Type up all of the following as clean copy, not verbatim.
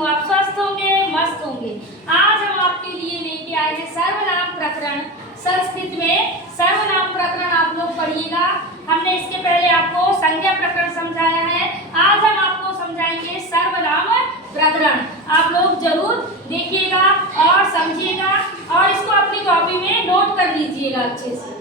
हूँ आप स्वस्थ होंगे, मस्त होंगे। आज हम आपके लिए लेके आए हैं सर्वनाम प्रकरण। संस्कृत में सर्वनाम प्रकरण आप लोग पढ़िएगा। हमने इसके पहले आपको संज्ञा प्रकरण समझाया है, आज हम आपको समझाएंगे सर्वनाम प्रकरण। आप लोग जरूर देखिएगा और समझिएगा और इसको अपनी कॉपी में नोट कर लीजिएगा अच्छे से,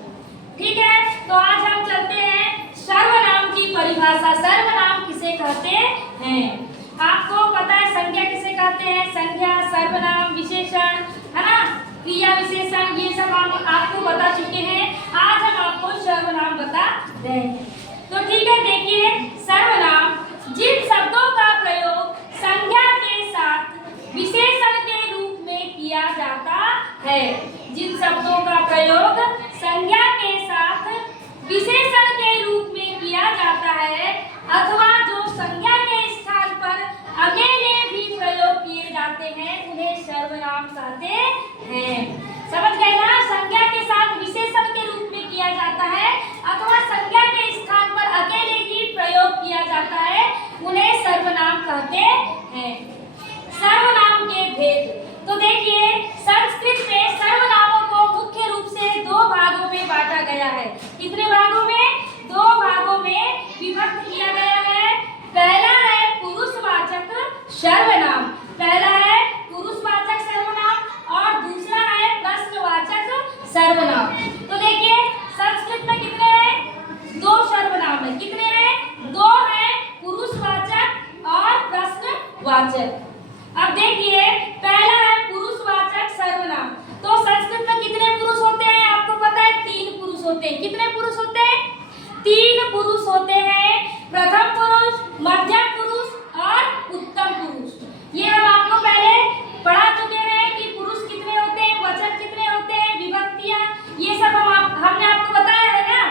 ठीक है। तो आज हम चलते हैं सर्वनाम की परिभाषा। सर्वनाम किसे कहते हैं? आपको पता है संज्ञा किसे कहते हैं? संज्ञा, सर्वनाम, विशेषण, है ना, क्रिया विशेषण, ये सब हम आपको बता चुके हैं। आज हम आपको सर्वनाम बता रहे हैं। तो ठीक है, देखिए सर्वनाम जिन शब्दों का प्रयोग संज्ञा के साथ विशेषण के रूप में किया जाता है। जिन शब्दों का प्रयोग संज्ञा के साथ विशेषण के रूप में किया जाता है अथवा जो संज्ञा के स्थान पर अकेले भी प्रयोग किए जाते हैं उन्हें सर्वनाम कहते हैं। समझ गए ना? संज्ञा के साथ विशेषण के रूप में किया जाता है अथवा संज्ञा के स्थान पर अकेले ही प्रयोग किया जाता है उन्हें सर्वनाम कहते हैं। सर्वनाम के भेद। तो देखिए संस्कृत में सर्वनामों को मुख्य रूप से दो भागों में बांटा गया है। कितने भागों में? दो भागों में विभक्त किया गया है। पहला है पुरुषवाचक सर्वनाम, पहला है पुरुषवाचक सर्वनाम और दूसरा है प्रश्नवाचक सर्वनाम। तो देखिए संस्कृत में कितने हैं? दो सर्वनाम है। कितने हैं? दो हैं, पुरुषवाचक और प्रश्नवाचक। अब देखिए पहला है पुरुषवाचक सर्वनाम। तो संस्कृत में कितने पुरुष होते हैं? आपको पता है 3 पुरुष होते हैं। कितने पुरुष होते हैं? 3 पुरुष होते हैं। प्रथम पुरुष, मध्यम पुरुष और उत्तम पुरुष। ये हम आपको पहले पढ़ा चुके हैं कि पुरुष कितने होते हैं, वचन कितने होते हैं, विभक्तियां, ये सब हमने आपको बताया है ना,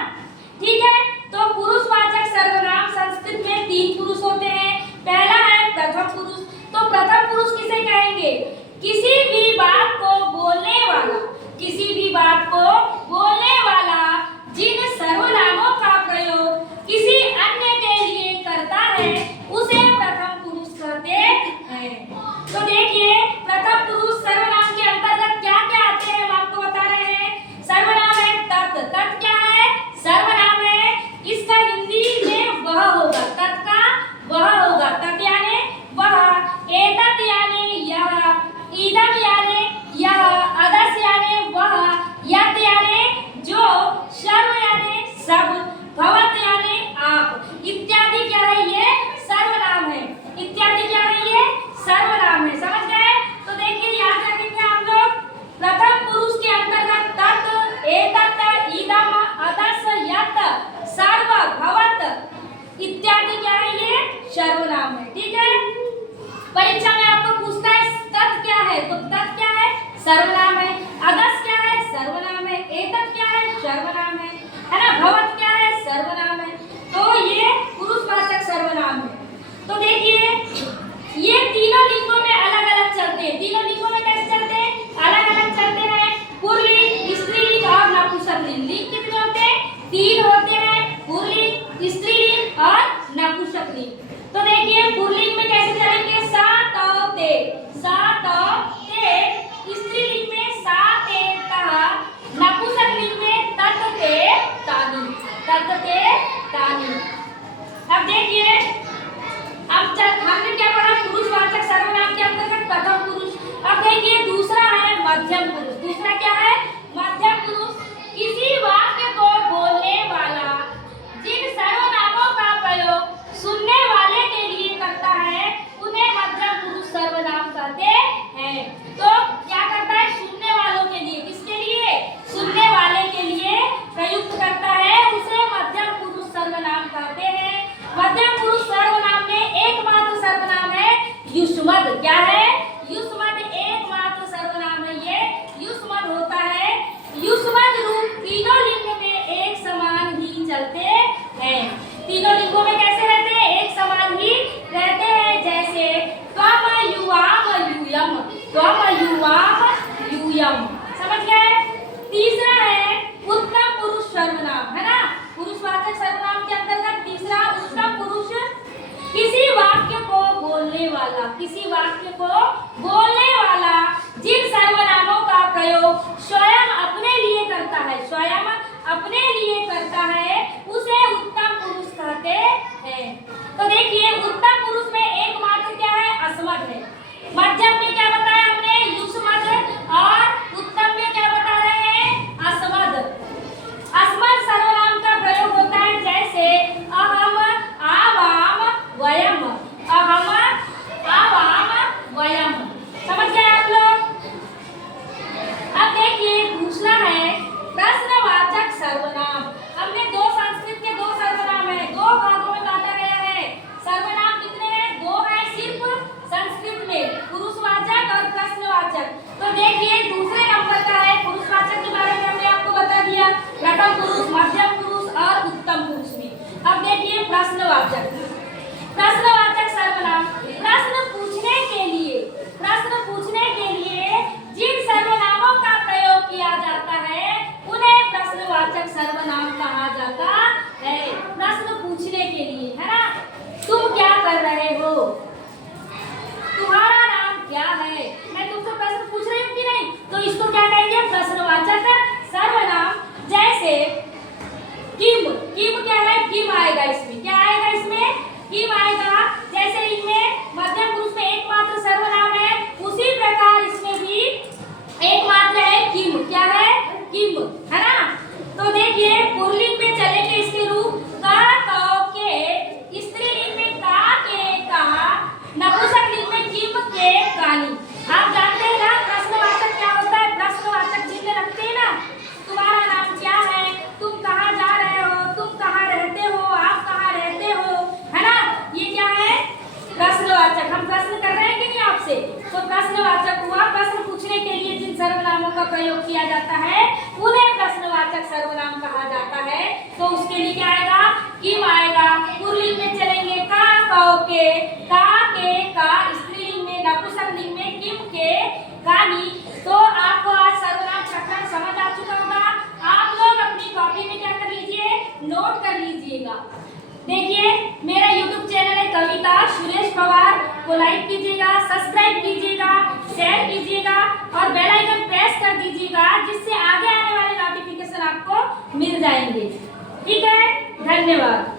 ठीक है। तो पुरुषवाचक सर्वनाम संस्कृत में 3 पुरुष होते हैं। पहला है प्रथम पुरुष। तो प्रथम पुरुष किसे कहेंगे? किसी भी बात को बोलने वाला, किसी भी बात को बोलने वाला जिन सर्वनामों का प्रयोग किसी अन्य के लिए करता है उसे प्रथम पुरुष कहते हैं। तो देखिए प्रथम पुरुष सर्वनाम के अंतर्गत क्या क्या आते हैं हम आपको बता रहे हैं। सर्वनाम है तत्। तत् क्या है? सर्वनाम है। इसका हिंदी में वह होगा, तत् का वह होगा। तत् यानी वह, एतत् यानी यह, इदम यानी यह, अदस यानी वह, यत् यानी जो, सर्व यानी सब, भवत यानी आप, इत्यादि क्या है? ये सर्वनाम है। इत्यादि क्या है? ये सर्वनाम है। समझ गए? तो देखिए याद रखेंगे आप लोग, प्रथम पुरुष के अंतर्गत तत्, एतत्, इदम, अदस, यत्, सर्व, भवत इत्यादि क्या है? ये सर्वनाम है, ठीक है। परीक्षा में आपको पूछता है तत् क्या है? तो तत् क्या है? सर्वनाम है। अदस क्या है? सर्वनाम है। एतत् क्या है? सर्वनाम है ना। भवत क्या है? सर्वनाम है। तो ये पुरुषवाचक सर्वनाम है। तो देखिए ये तीनों लिंगों में अलग अलग चलते हैं। तीनों लिंगों में कैसे चलते हैं? अलग अलग चलते हैं। पुल्लिंग, स्त्रीलिंग और नपुंसकलिंग। लिंग कितने होते हैं? 3 होते हैं, पुल्लिंग, स्त्रीलिंग और नपुंसकलिंग। तो देखिए पुल्लिंग में कैसे चलेंगे? सा, त, ते, सा, त, ते। स्त्रीलिंग में सा, ते, ता। नपुंसकलिंग में तत्, ते, तानि, तत्, ते, तानि। अब देखिए हमने क्या पढ़ा? पुरुषवाचक सर्वनाम के अंतर्गत प्रथम पुरुष। अब देखिए दूसरा है मध्यम पुरुष। दूसरा क्या है? मध्यम पुरुष। किसी वाक्य को बोलने वाला जिन सर्वनामों का प्रयोग सुनने वाले के लिए करता है उन्हें मध्यम पुरुष सर्वनाम कहते हैं। तो क्या करता है? सुनने वालों के लिए। किसके लिए? सुनने वाले के लिए प्रयुक्त करता है, उसे मध्यम पुरुष सर्वनाम कहते हैं। मध्यम पुरुष सर्वनाम में एकमात्र सर्वनाम है युष्मद्। क्या है? युष्मद् एकमात्र सर्वनाम है। ये युष्मद् होता है। युष्मद् रूप तीनों लिंग में एक समान ही चलते हैं। तीनों लिंगों में कैसे रहते हैं? एक समान ही रहते हैं। जैसे त्वम, युवाम, यूयम, त्वम, युवाम, यूयम। समझ गए? तीसरा है उत्तम पुरुष सर्वनाम, है ना। पुरुषवाचक सर्वनाम के अंतर्गत तीसरा उत्तम पुरुष। किसी वाक्य को बोलने वाला वाला, किसी वाक्य को बोलने वाला जिन सर्वनामों का प्रयोग स्वयं अपने लिए करता है, स्वयं अपने लिए करता है, उसे उत्तम पुरुष कहते हैं। तो देखिए, उत्तम पुरुष में एकमात्र क्या है? असमर्थ है। मध्यम में क्या बताया हमने? युष्मद्, और उत्तम में क्या बता रहे हैं? असमर्थ। असमर्थ सर्वनाम का प्रयोग होता है जैसे अहम, आवाम, वयम। अहम, आवाम, वयम। समझ गए आप लोग? अब देखिए, दूसरा है प्रश्नवाचक सर्वनाम। हमने दो संस्कृत के दो सर्वनाम है, दो भागों में बांटा गया है। सर्वनाम कितने हैं? दो हैं सिर्फ संस्कृत में, पुरुषवाचक और प्रश्नवाचक। तो देखिए, दूसरे नंबर का है पुरुषवाचक के बारे में हमने आपको बता दिया, प्रथम पुरुष, मध्यम पुरुष और उत्तम पुरुष में। अब देखिए प्रश्नवाचक। प्रश्नवाचक सर्वनाम प्रश्न पूछने के लिए, प्रश्न पूछने के लिए जिन सर्वनामों का प्रयोग किया जाता है उन्हें प्रश्नवाचक सर्वनाम कहा जाता है। प्रश्न पूछने के लिए, है ना? तुम क्या कर रहे हो? तुम्हारा नाम क्या है? मैं तुमसे प्रश्न पूछ रही हूँ कि नहीं? तो इसको क्या कहेंगे? प्रश्नवाचक सर्वनाम। जैसे किम, किम क्या है? किम आएगा इसमें, क्या आएगा इसमें? किम आएगा। जैसे इनमें मध्यम पुरुष में एकमात्र सर्वनाम है, उसी प्रकार इसमें भी एकमात्र है किम। क्या है? किम, है ना? तो देखिए, पुल्लिंग में चलेंगे इसके रूप का, कौ, के, स्त्रीलिंग में का, के, का, नपुंसकलिंग में किम, के, कानी। आप जानते हैं ना प्रश्नवाचक क्या होता है? प्रश्नवाचक चिन्ह रखते हैं ना, तुम्हारा नाम क्या है, तुम कहाँ जा रहे हो, तुम कहाँ रहते हो, आप कहाँ रहते हो, है ना? ये क्या है? प्रश्नवाचक। हम प्रश्न कर रहे हैं कि नहीं आपसे? तो प्रश्नवाचक हुआ। प्रश्न पूछने के लिए जिन सर्वनामों का प्रयोग किया जाता है उन्हें प्रश्नवाचक सर्वनाम कहा जाता है। तो उसके लिए क्या आएगा? किम आएगा। पुल्लिंग में चलेंगे का, कौ, के, का, के, का, स्त्रीलिंग में, नपुंसकलिंग में किम, के, कानी। तो आपको आज सर्वनाम प्रकरण समझ आ चुका होगा। आप लोग अपनी कॉपी में क्या कर लीजिए? नोट कर लीजिएगा। देखिए, मेरा YouTube चैनल है कविता सुरेश पवार, को लाइक कीजिएगा, सब्सक्राइब कीजिएगा, शेयर कीजिएगा और बेल आइकन प्रेस कर दीजिएगा, जिससे आगे आने वाले नोटिफिकेशन आपको मिल जाएंगे। ठीक है, धन्यवाद।